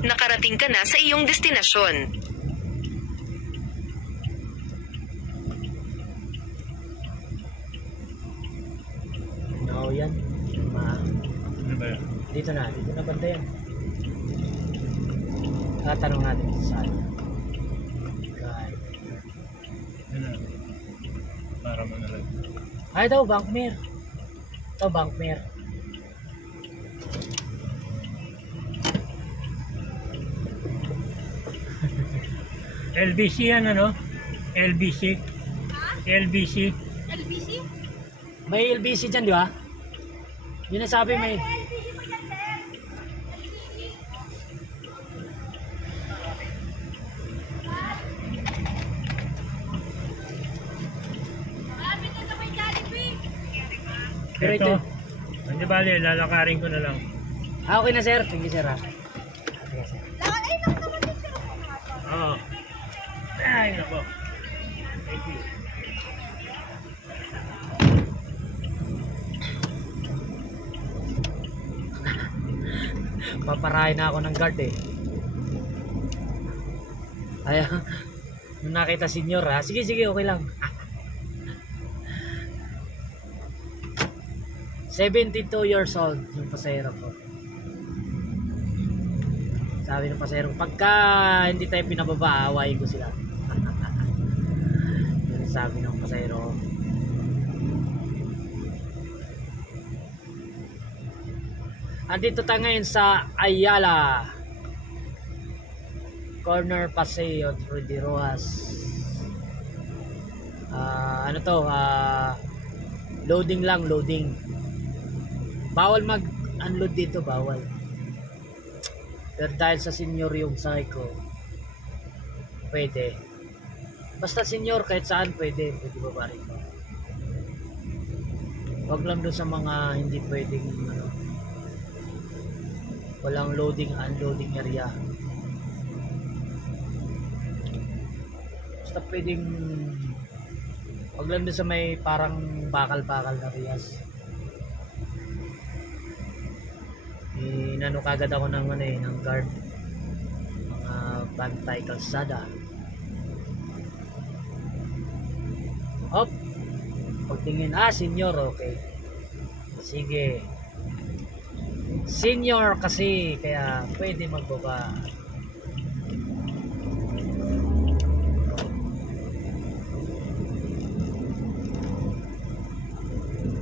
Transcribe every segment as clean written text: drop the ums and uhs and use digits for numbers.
Nakarating ka na sa iyong destinasyon. No, yan. Ano ba yan? Dito na banda yan. Tatanong natin sa saan. Guide. Yan na. Para manalag. Ay, ito, Bankmere. Ito, Bankmere. LBC yan ano? LBC. LBC. LBC? May LBC dyan, di ba? Yun ang sabi may... LBC mo dyan, sir. LBC. Malapit na sa may Jollibee. Pero ito. Hindi bali, lalakarin ko na lang. Okay na, sir. Thank you, sir. Okay, sir. Lakad, ay, naku naman din siya. Oo. Ay, nako. Thank you. Paparahin na ako ng guard eh. Ay, nung nakita senior ha. Sige, okay lang. 72 years old yung pasahero ko. Sabi ng pasahero, pagka hindi tayo pinababa, awayin ko sila. Yun sabi ng pasahero. Andito tayo ngayon sa Ayala Corner Paseo de Rojas. Ano to? Loading lang, loading. Bawal mag-unload dito, bawal. Pero dahil sa senior yung psycho, pwede. Basta senior, kahit saan pwede ba ba rin? Wag lang doon sa mga hindi pwedeng ano, walang loading, unloading area. Basta pwedeng wag lang doon sa may parang bakal-bakal na areas. Inano kagad ako ng ano ng guard, mga bantay kalsada. Hop, pagtingin, senior, okay, sige, senior kasi kaya pwede magbaba.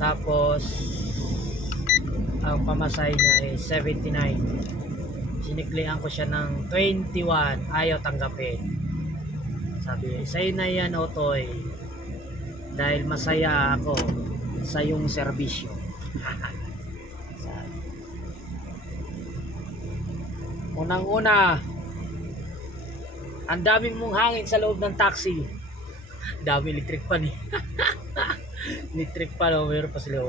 Tapos ang pamasahe niya ay 79. Siniklian ko siya ng 21. Ayaw tanggapin. Sabi, sa'yo na yan, Otoy, dahil masaya ako sa iyong serbisyo. Unang-una, ang daming mong hangin sa loob ng taxi. Dami electric pan eh. Electric pan, oh, meron pa sila.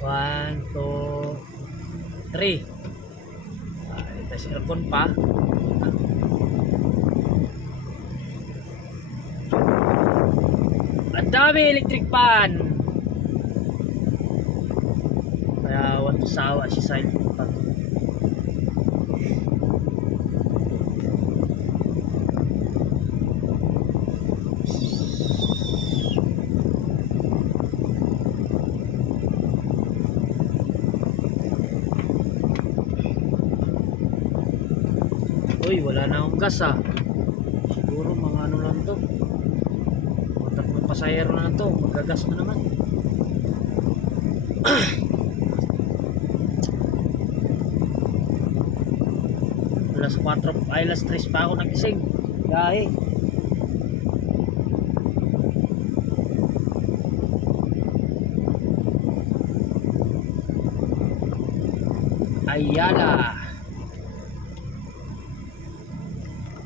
1, 2, 3. Tapos aircon pa. Ang dami electric pan. Kaya want to sawa si side pa. Uy, wala na akong gas siguro mga ano lang to, mga tatlong pasahero na lang to, magagas na naman. alas 4, alas 3 pa ako nagising gahe. Ayala